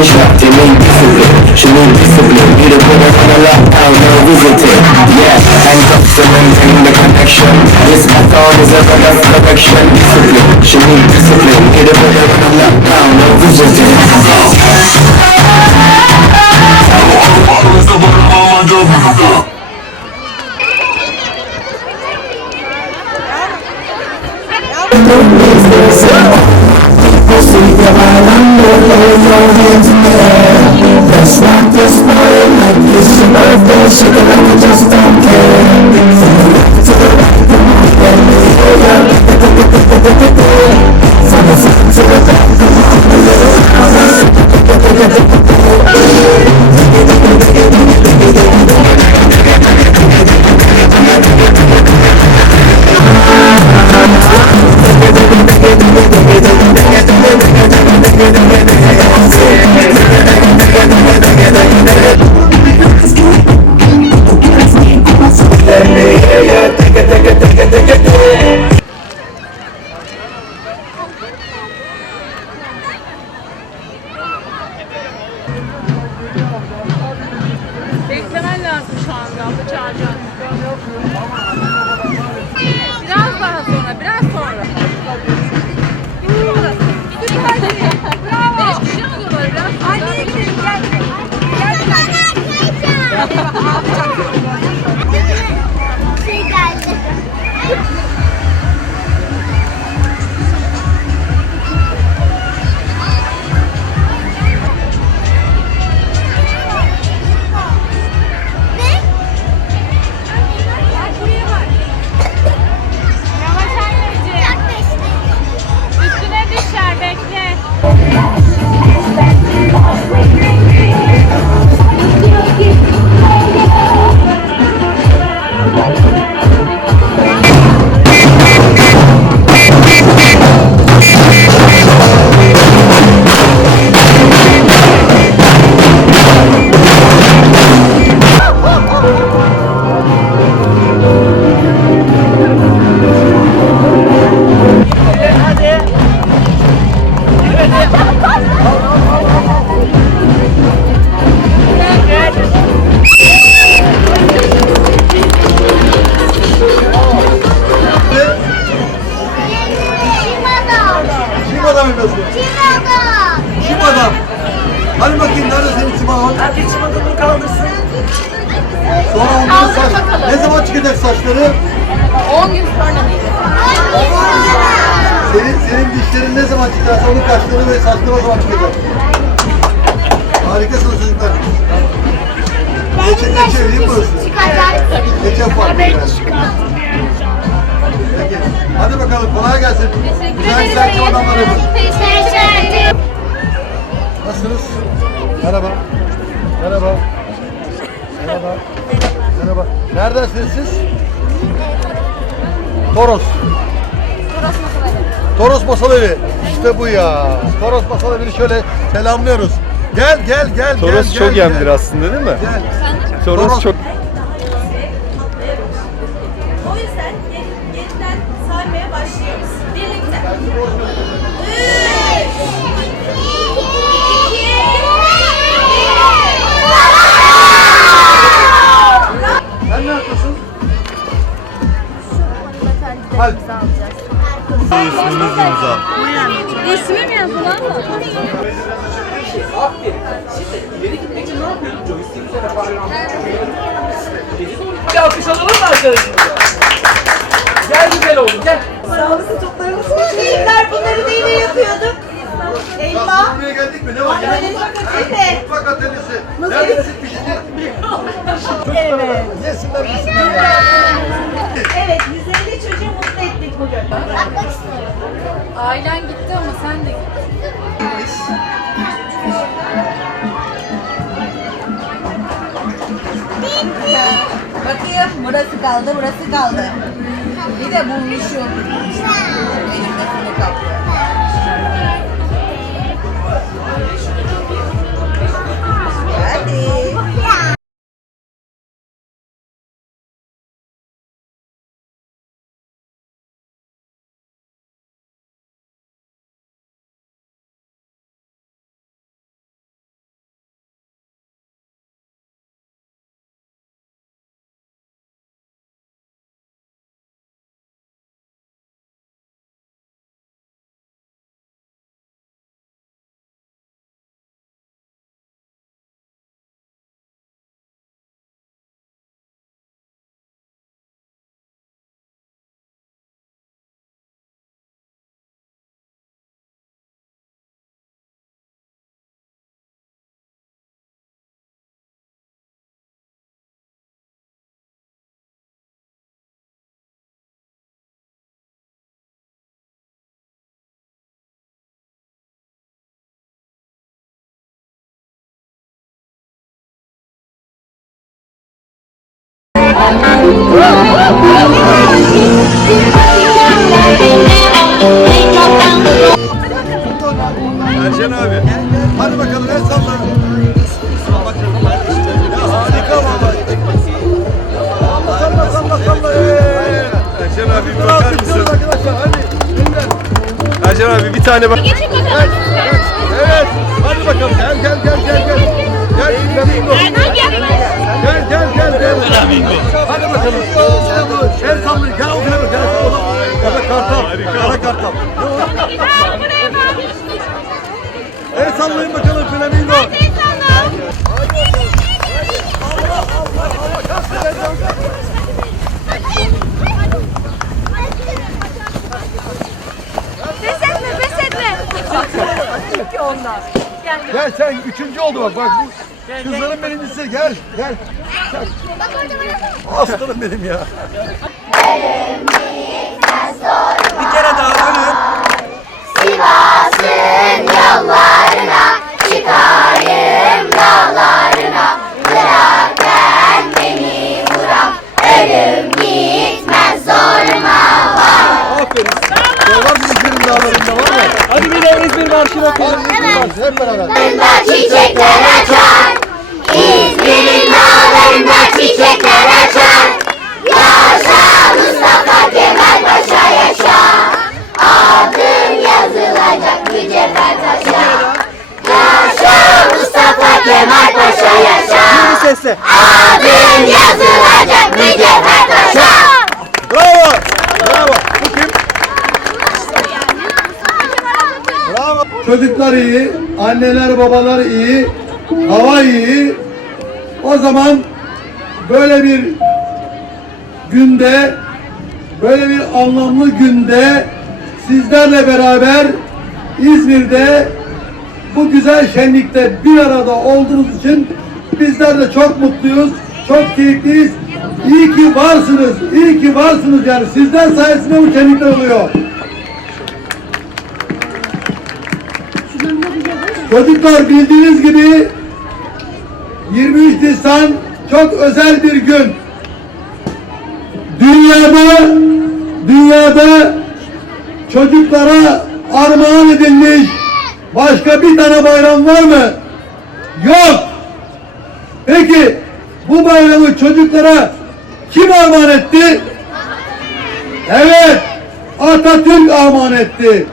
push up, they need discipline. She need discipline. Need put her on a lockdown, no visiting. Yeah, handcuffs to maintain the connection. This method is a better correction. Discipline. She need discipline. Need put her on a lockdown, no visiting. Let's rock this party like it's your birthday. Shake it like you just don't care. From the left to the right, come on, let me hear ya. From the front to the back, come on, a little Let Herkes çim adamını kaldırsın. Sonra onların saç... Ne zaman çıkacak saçları? 10 gün sonra mıydı? Senin, senin dişlerin ne zaman çıkarsa onun kaşları ve saçları o zaman çıkacak. Harikasınız çocuklar. Geçen geçen değil mi burası? Çıkacak. Geçen. Peki. Hadi bakalım kolay gelsin. Teşekkür ederim. adamlar yapın. Teşekkür ederim. Nasılsınız? Merhaba. Merhaba. Merhaba. Merhaba. Neredensiniz siz? Toros. Toros Masal Evi. İşte bu ya. Toros Masal Evi'ni şöyle selamlıyoruz. Gel gel gel Toros gel. çok gel, yemdir gel. aslında değil mi? Gel. Toros, Toros. çok Bir alkış alalım mı arkadaşımıza? Gel güzel oğlum gel. Sağlıklı toplarımız Çocuklar bunları neyle yapıyorduk? Elma. Buraya geldik mi? Ne var? Yemek Evet. mutfak atölyesi. Neredesin pişecek? Evet. Yesinler. Evet, 150 çocuğu mutlu ettik bugün. Ailen gitti Burası kaldı, burası kaldı. Bir de bulmuşum. Elimde fındık kaplı. Tane bak. Geçin bakalım. Evet. Hadi bakalım. Gel gel gel gel gel. Gel. Erman gel. Gel gel gel gel. Hadi bakalım. El sallayın. Gel o Flamingo. Gel oğlum. Kara kartal. Kara kartal. Gel. El sallayın bakalım Çünkü ondan. Gel gel. Gel sen üçüncü oldu bak. Bak kızların birincisi. Gel gel. Aslanım benim ya. Bir kere daha dönün. Ya sesle. Adın yazılacak mücevher taşa. Bravo. Bravo. Bu kim? Bravo. Çocuklar iyi, anneler babalar iyi, hava iyi. O zaman böyle bir günde, böyle bir anlamlı günde sizlerle beraber İzmir'de bu güzel şenlikte bir arada olduğunuz için bizler de çok mutluyuz, çok keyifliyiz. İyi ki varsınız, iyi ki varsınız yani sizler sayesinde bu şenlikler oluyor. Çocuklar bildiğiniz gibi 23 Nisan çok özel bir gün. Dünyada dünyada çocuklara armağan edilmiş başka bir tane bayram var mı? Yok. Peki bu bayramı çocuklara kim armağan etti? Evet, Atatürk armağan etti.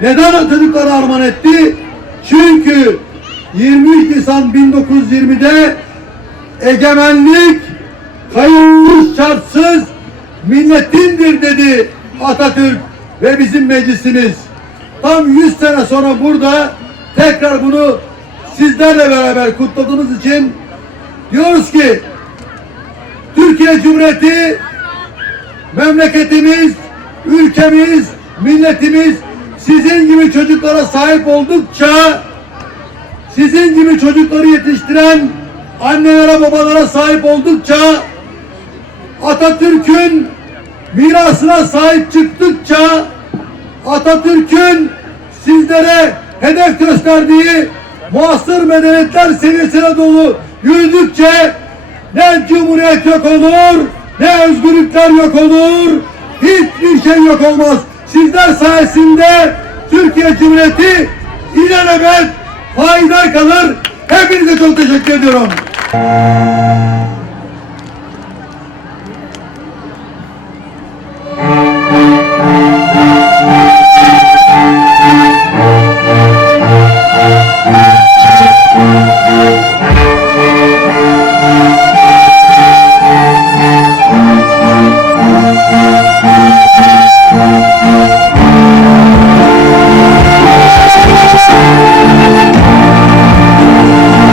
Neden çocuklara armağan etti? Çünkü 23 Nisan 1920'de egemenlik kayıtsız şartsız milletindir dedi Atatürk ve bizim meclisimiz. Tam 100 sene sonra burada tekrar bunu sizlerle beraber kutladığımız için diyoruz ki Türkiye Cumhuriyeti memleketimiz, ülkemiz, milletimiz sizin gibi çocuklara sahip oldukça sizin gibi çocukları yetiştiren annelere babalara sahip oldukça Atatürk'ün mirasına sahip çıktıkça Atatürk'ün sizlere hedef gösterdiği muasır medeniyetler seviyesine dolu yürüdükçe ne cumhuriyet yok olur, ne özgürlükler yok olur, hiçbir şey yok olmaz. Sizler sayesinde Türkiye Cumhuriyeti ilelebet fayda kalır. Hepinize çok teşekkür ediyorum.